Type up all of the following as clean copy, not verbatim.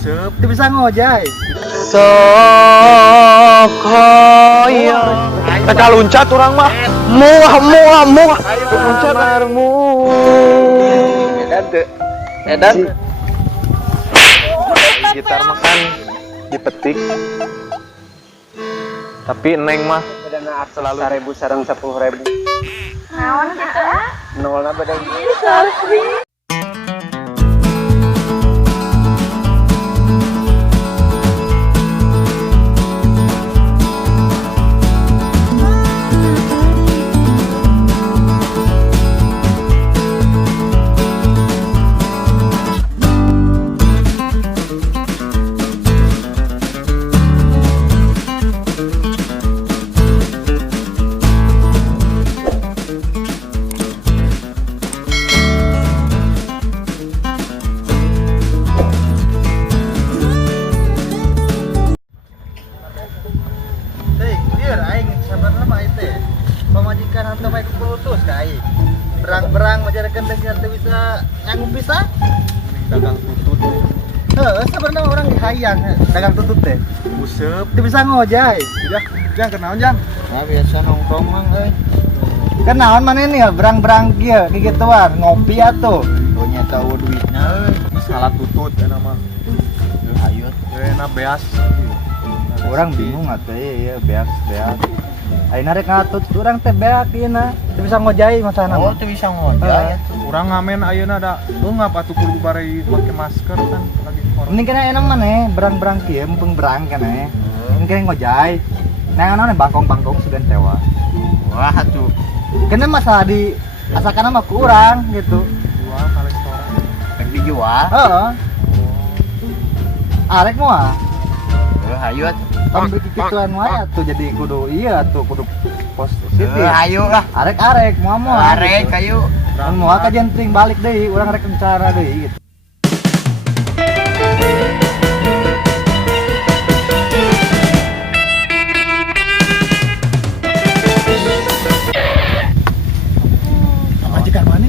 Buset, itu bisa ngojay. Sok hoyong teka luncat orang mah muah luncat armu edan gitar makan dipetik tapi neng mah selalu 1.000 sareng 10.000 naon gitu ah? nolna beda Pemajikan hantu baik khusus kai. Berang-berang masyarakat dengar teu bisa nganggung bisa. dagang tutut Sebenarnya orang hayang dagang tutut teh. Buset, teu bisa ngojay. jang kenaon jang Nah, biasa nongkrong mang euy. Kan naon maneh nih berang-berang kieu kigituan ngopi atuh. Tuh nyata duitnya euy. salah tutut eta mah Ayo, euna beas orang bingung atuh ya beak. Ayeuna rek ngatut urang teh beak ieu na. Teu bisa ngojay masana. Oh, tuh bisa ngojay. urang ngamen ayeuna da leungap atuh kudu bari make masker kan lagi corona. Mending kena enang maneh berang-berang kieu mumpung berang keneh. Mending kena ngojay. Nah, naon bangkong-bangkong sugan tewa. Wah, tuh. Kena masalah di asalkan mah ku urang gitu. Jual ka restoran Rek dijual. Heeh. Arek moal. Hayu atuh. Tambah kikituan wae atuh jadi kudu iya atuh kudu positif. Hayu lah. Arek moal. Arek kayu. Mun moal ka jenting balik deui urang rek rencana deui gitu. majikan mana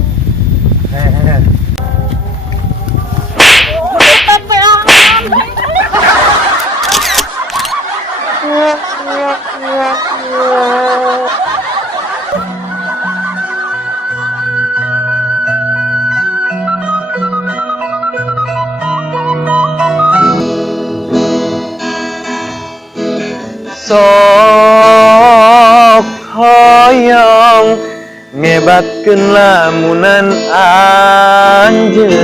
sok hoyong ngebatkeun lamunan anjeun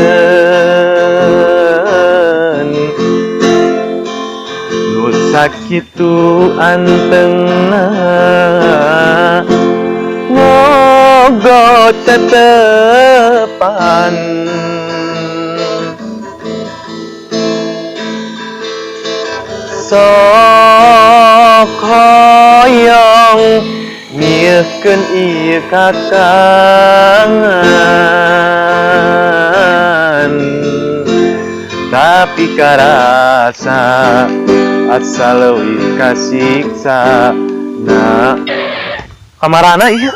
nu sakitu antengna ngogot tetepan sok hoyong mieukeun ieu kakangan tapi karasa asa leuwih kasiksa na kamarana ieu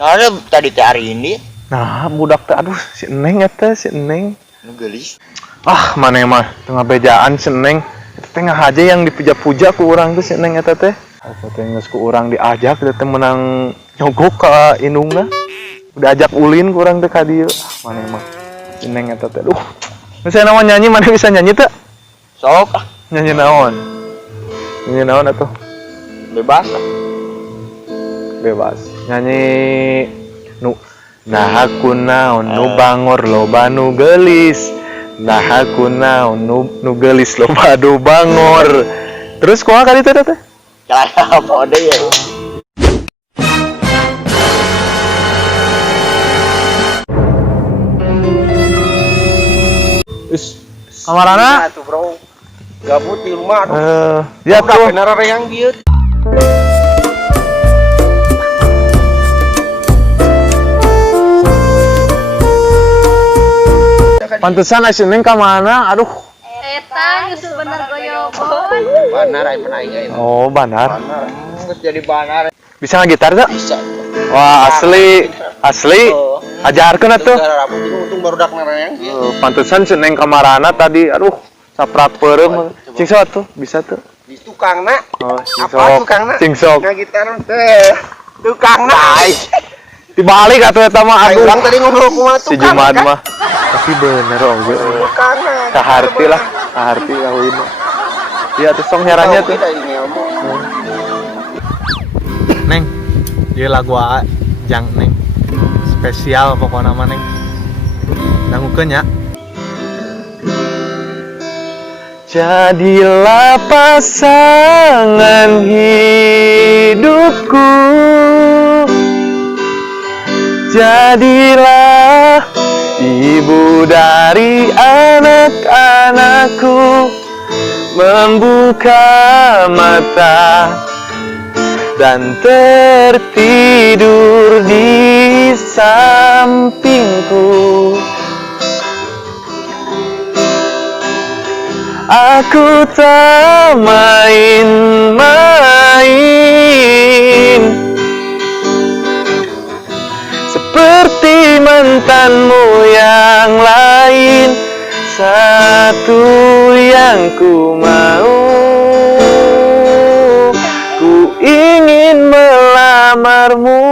Ada tadi teh hari ini nah budak teh aduh si Neng eta si Neng nu geulis. ah maneh mah tengah bejaan si Neng tengah aja yang dipuja-puja ku urang tuh si Neng eta teh. Apa teh geus ku urang diajak teh menang nyogok ka indungna. Udah ajak ulin ku urang teh ka dieu. Maneh mah si Neng eta teh. Duh. Geus naon nyanyi maneh bisa nyanyi teh? Sok ah, Nyanyi naon? Nyanyi naon atuh? bebas lah. Bebas. Nyanyi nu nah aku naon nu bangor loba nu geulis. Nah aku naon nu geulis loba nu bangor. Terus kumaha kali teh teh? Cara apa deh ya? Kamarana? Tuh bro, gabut di rumah. Ya tuh. Bener yang bieu. Pantesan si Neng ka mana? Aduh. Eta geus bener goyobon. Banar ai pernah aing. Oh, banar. Banar. Geus jadi banar. Bisa ngagitar tak? Bisa. Wah, asli. Ajarkeun atuh. Rambut ini untung barudak nereng. Pantesan si Neng ka marana tadi. Aduh. saprak perem cing sok tuh bisa tuh. Di tukang nak. Oh, Apa tukang nak? cing sok. Ngagitar teh. Tukang nak. Dibalik atuh eta mah Ayo aduh. orang tadi ngobrol kumaha Si tukang. Jumad kan? mah. Tapi bener om gue. Tukang nak. Kaharti lah, kaharti kawin. Iya tuh song herannya tuh. Kita ini ngomong. Neng, dia lagu A, jang Neng. Spesial pokoknya mah Neng. Dangukeun nya. Jadilah pasangan hidupku. Jadilah ibu dari anak-anakku. Membuka mata dan tertidur di sampingku. Aku tak main-main seperti mantanmu yang lain. Satu yang ku mau, ku ingin melamarmu.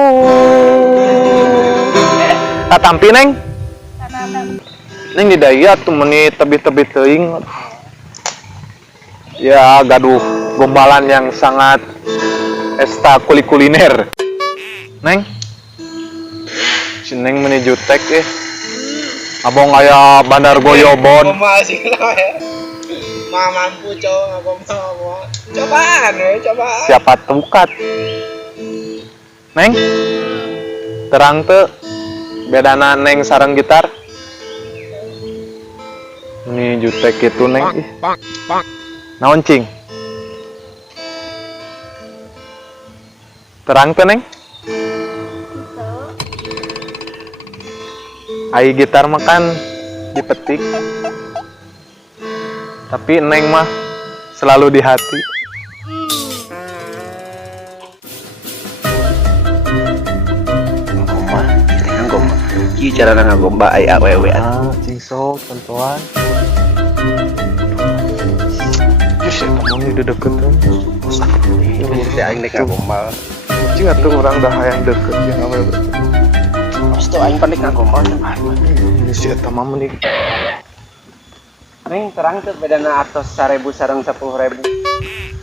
Tatampi Neng. Neng di daya tuh menit tebit-tebit teuing. Ya gaduh gombalan yang sangat kuliner. Neng. Si Neng menuju tek abong aya Bandar Goyobon. Masih lah ya. Ma mampu cowok apa mau. Cobaan ya, cobaan. Siapa tukat? Neng. Terang teu bedana Neng sareng gitar. Ini jutek itu Neng. Naon cing? Terang teu Neng? Ai gitar mah kan dipetik. Tapi Neng mah selalu di hati. Ngomong, kita ngomong. Ieu cara ngagomba ai awewe. Cing sok tentuan. Jus ya kamu ini udah deket kan? Teh aing dek ngagomba. Cing atuh urang dah hayang deket yang awewe. Pasti aing pandek ngagomba. Ini si eta mah menik. Neng terang tuh bedana atos 1.000 sareng 10.000.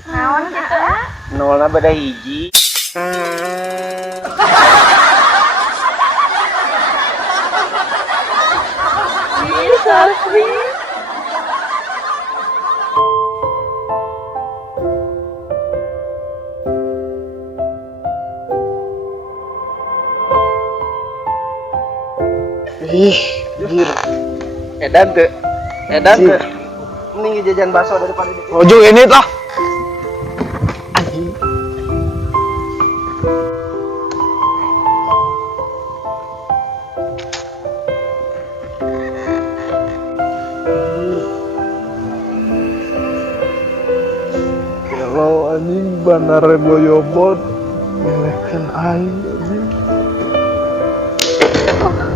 Naon gitu ah? Nolna beda hiji. Ih, so sweet. Ih, gir. Edan tuh. Edan tuh. Mending jajan bakso daripada di Ojo ini lah. Kalau anjing Bandar Goyobon melehkan aing anjing.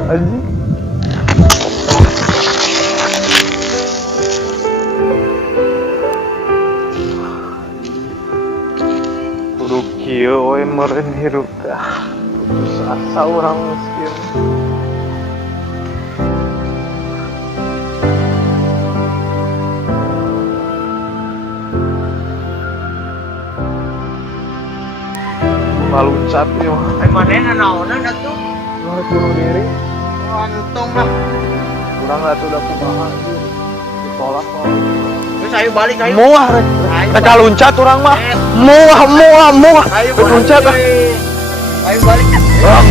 Anjing. Kudu kieu we meureun hirup teh. Putus asa urang miskin. Baluncat yo. Ai manehna naonan atuh? Urang bunuh diri. Untung lah. Urang atuh udah kumaha anjing. Ditolak kok. Terus ayo balik ayo. Muah rek. Teka luncat urang mah. Muah. Ayo Luncat ah. Ayo balik. Urang